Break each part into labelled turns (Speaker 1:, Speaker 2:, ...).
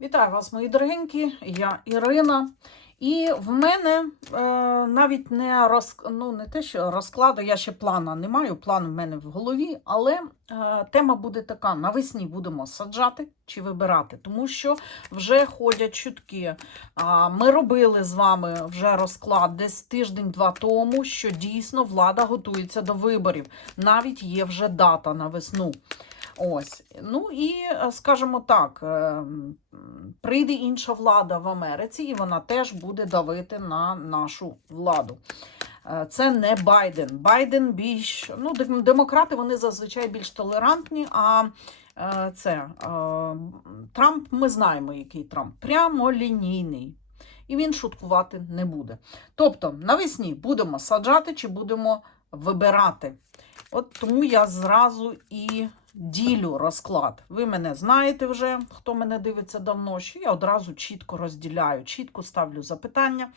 Speaker 1: Вітаю вас, мої дорогенькі, я Ірина. І в мене е, навіть не роз, ну, не те, що розкладу, я ще плана не маю, план в мене в голові, але е, тема буде така: навесні будемо саджати чи вибирати, тому що вже ходять чутки. А, ми робили з вами вже розклад десь тиждень-два тому, що дійсно влада готується до виборів. Навіть є вже дата на весну. Ось. Ну і е, скажімо так, е, прийде інша влада в Америці, і вона теж буде давити на нашу владу. Е, Це не Байден. Байден більш ну, демократи вони зазвичай більш толерантні. А е, це Трамп, ми знаємо, який Трамп прямолінійний. І він шуткувати не буде. Тобто, навесні будемо саджати чи будемо вибирати. От тому я зразу і ділю розклад. Ви мене знаєте вже, хто мене дивиться давно, що я одразу чітко розділяю, чітко ставлю запитання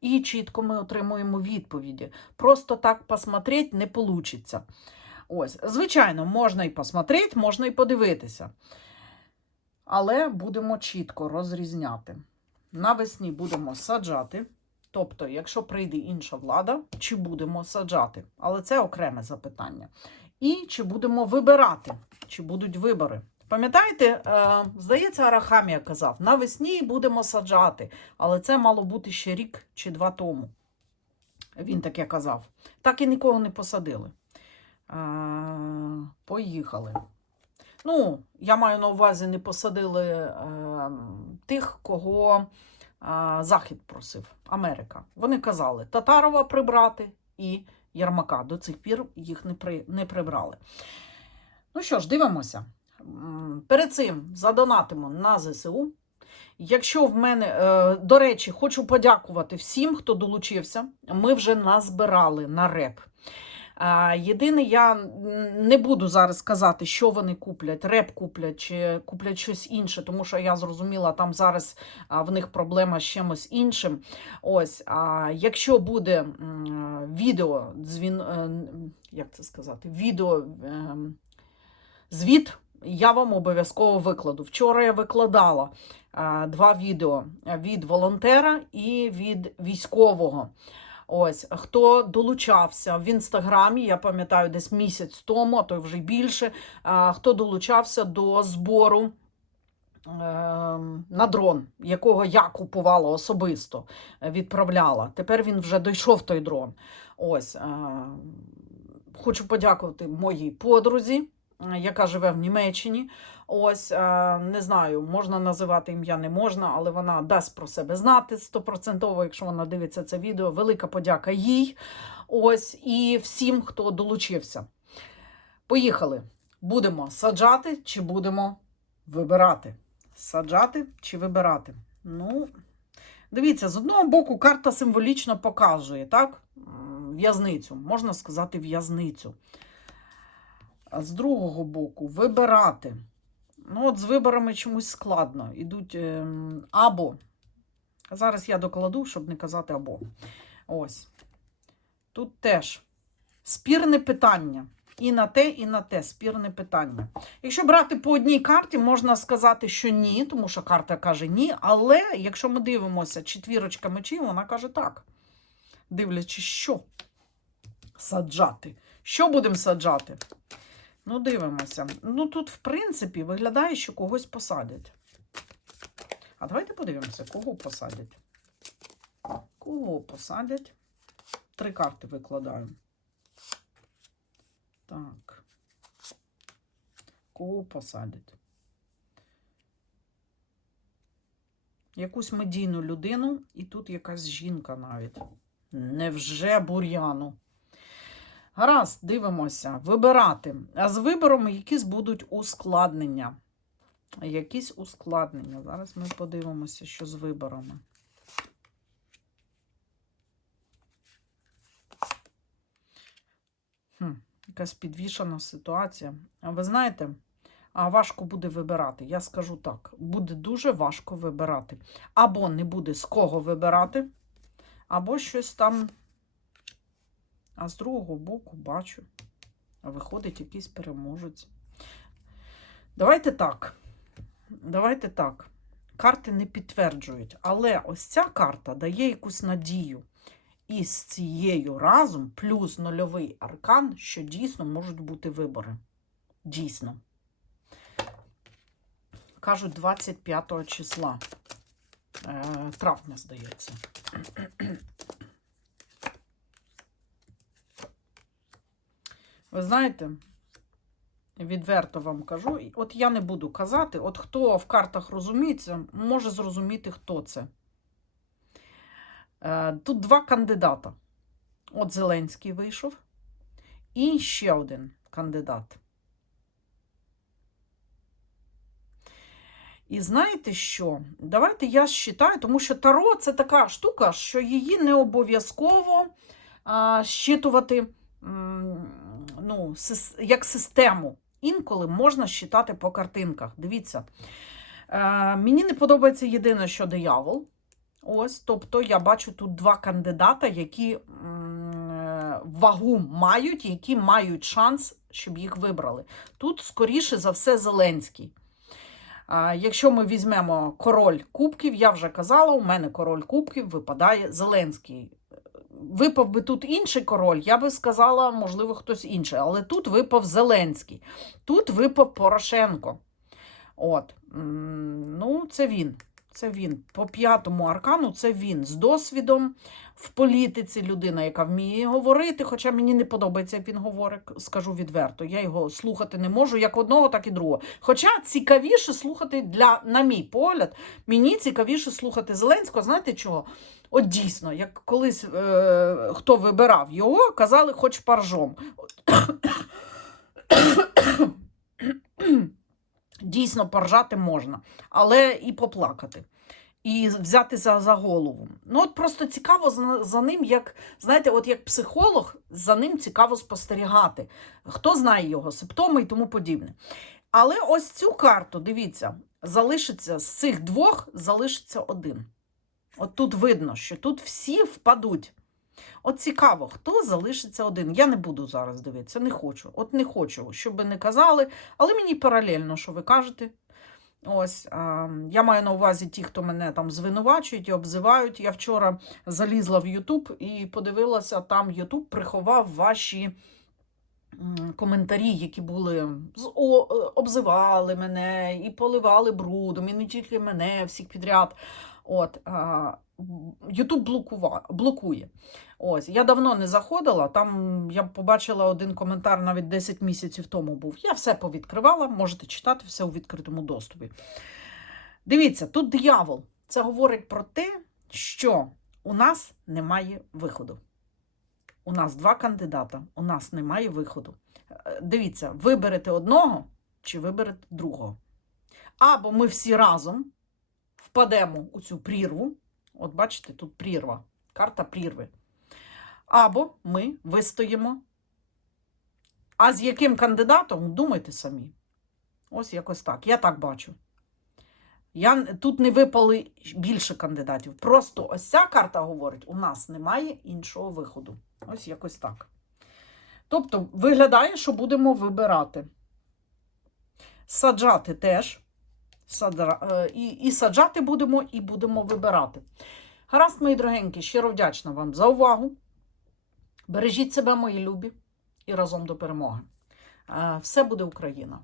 Speaker 1: і чітко ми отримуємо відповіді. Просто так посмотреть не вийде. Ось, звичайно, можна і посмотреть, можна і подивитися. Але будемо чітко розрізняти. Навесні будемо саджати. Тобто, якщо прийде інша влада, чи будемо саджати? Але це окреме запитання. І чи будемо вибирати, чи будуть вибори. Пам'ятаєте, е, здається, Арахамія казав, навесні будемо саджати, але це мало бути ще рік чи два тому. Він таке казав. Так і нікого не посадили. Е, поїхали. Ну, я маю на увазі, не посадили е, тих, кого Захід просив, Америка. Вони казали, Татарова прибрати і Ярмака. До цих пір їх не, при, не прибрали. Ну що ж, дивимося. Перед цим задонатимо на ЗСУ. Якщо в мене, е, до речі, хочу подякувати всім, хто долучився. Ми вже назбирали на реп. Єдине, я не буду зараз казати, що вони куплять, реп куплять чи куплять щось інше, тому що я зрозуміла, там зараз в них проблема з чимось іншим. Ось, а якщо буде відео, дзвін, е, як це сказати, відео ем, звіт, я вам обов'язково викладу. Вчора я викладала два відео від волонтера і від військового. Ось хто долучався в інстаграмі, я пам'ятаю, десь місяць тому, а то вже й більше. Хто долучався до збору ем, на дрон, якого я купувала особисто, е, відправляла. Тепер він вже дійшов той дрон. Ось е, хочу подякувати моїй подрузі, е, яка живе в Німеччині. Ось е, не знаю, можна називати ім'я, не можна, але вона дасть про себе знати стопроцентово, якщо вона дивиться це відео. Велика подяка їй. Ось і всім, хто долучився. Поїхали. Будемо саджати чи будемо вибирати? Саджати чи вибирати? Ну, дивіться, з одного боку, карта символічно показує, так? В'язницю, можна сказати, в'язницю. А з другого боку, вибирати. Ну, от з виборами чомусь складно. Ідуть ем, або. Зараз я докладу, щоб не казати або. Ось. Тут теж спірне питання. І на те, і на те спірне питання. Якщо брати по одній карті, можна сказати, що ні, тому що карта каже ні. Але якщо ми дивимося, четвірочка мечів, вона каже так. Дивлячись, що саджати. Що будемо саджати? Ну, дивимося. Ну, тут, в принципі, виглядає, що когось посадять. А давайте подивимося, кого посадять. Кого посадять? Три карти викладаю. Так. Кого посадять? Якусь медійну людину, і тут якась жінка навіть. Невже бур'яну? Гаразд, дивимося. Вибирати. А з вибором якісь будуть ускладнення. Якісь ускладнення. Зараз ми подивимося, що з виборами. Хм, якась підвішана ситуація. Ви знаєте, важко буде вибирати. Я скажу так: буде дуже важко вибирати. Або не буде з кого вибирати, або щось там. А з другого боку бачу, виходить якийсь переможець. Давайте так. Давайте так. карти не підтверджують. Але ось ця карта дає якусь надію. І з цією разом, плюс нульовий аркан, що дійсно можуть бути вибори. Дійсно. Кажуть, 25 числа е, травня, здається. Ви знаєте, відверто вам кажу, от я не буду казати, от хто в картах розуміється, може зрозуміти, хто це. Е, Тут два кандидата. От Зеленський вийшов, і ще один кандидат. І знаєте що? Давайте я считаю, тому що Таро це така штука, що її не обов'язково щитувати ну, як систему. Інколи можна считати по картинках. Дивіться. Е, мені не подобається єдине, що диявол. Ось, тобто я бачу тут два кандидата, які е, вагу мають, які мають шанс, щоб їх вибрали. Тут, скоріше за все, Зеленський. А, Якщо ми візьмемо король кубків, я вже казала, у мене король кубків випадає Зеленський. Випав би тут інший король, я би сказала, можливо, хтось інший. Але тут випав Зеленський, тут випав Порошенко. От, ну, це він. Це він. По п'ятому аркану це він з досвідом в політиці людина, яка вміє говорити. Хоча мені не подобається, як він говорить, скажу відверто. Я його слухати не можу як одного, так і другого. Хоча цікавіше слухати для, на мій погляд, мені цікавіше слухати Зеленського. Знаєте чого? От дійсно, як колись е, хто вибирав його, казали, хоч паржом. Дійсно, поржати можна, але і поплакати, і взяти за, за голову. Ну, от просто цікаво за, за ним, як знаєте, от як психолог, за ним цікаво спостерігати. Хто знає його симптоми і тому подібне. Але ось цю карту, дивіться, залишиться з цих двох залишиться один. От тут видно, що тут всі впадуть. От цікаво, хто залишиться один. Я не буду зараз дивитися, не хочу. От не хочу, щоб не казали, але мені паралельно, що ви кажете. Ось, я маю на увазі ті, хто мене там звинувачують і обзивають. Я вчора залізла в Ютуб і подивилася, там Ютуб приховав ваші коментарі, які були е, обзивали мене і поливали брудом, і не тільки мене, всіх підряд. От, Ютуб блокува, блокує. Ось, я давно не заходила. Там я побачила один коментар навіть 10 місяців тому був. Я все повідкривала, можете читати все у відкритому доступі. Дивіться, тут диявол. Це говорить про те, що у нас немає виходу. У нас два кандидата, у нас немає виходу. Е, Дивіться, виберете одного чи виберете другого. Або ми всі разом впадемо у цю прірву. От бачите, тут прірва, карта прірви. Або ми вистоїмо. А з яким кандидатом, думайте самі. Ось якось так. Я так бачу. Я, тут не випали більше кандидатів. Просто ось ця карта говорить: у нас немає іншого виходу. Ось якось так. Тобто, виглядає, що будемо вибирати. Саджати теж. Садра, е, і, і саджати будемо, і будемо вибирати. Гаразд, мої дорогенькі, щиро вдячна вам за увагу. Бережіть себе, мої любі, і разом до перемоги. Е, Все буде Україна!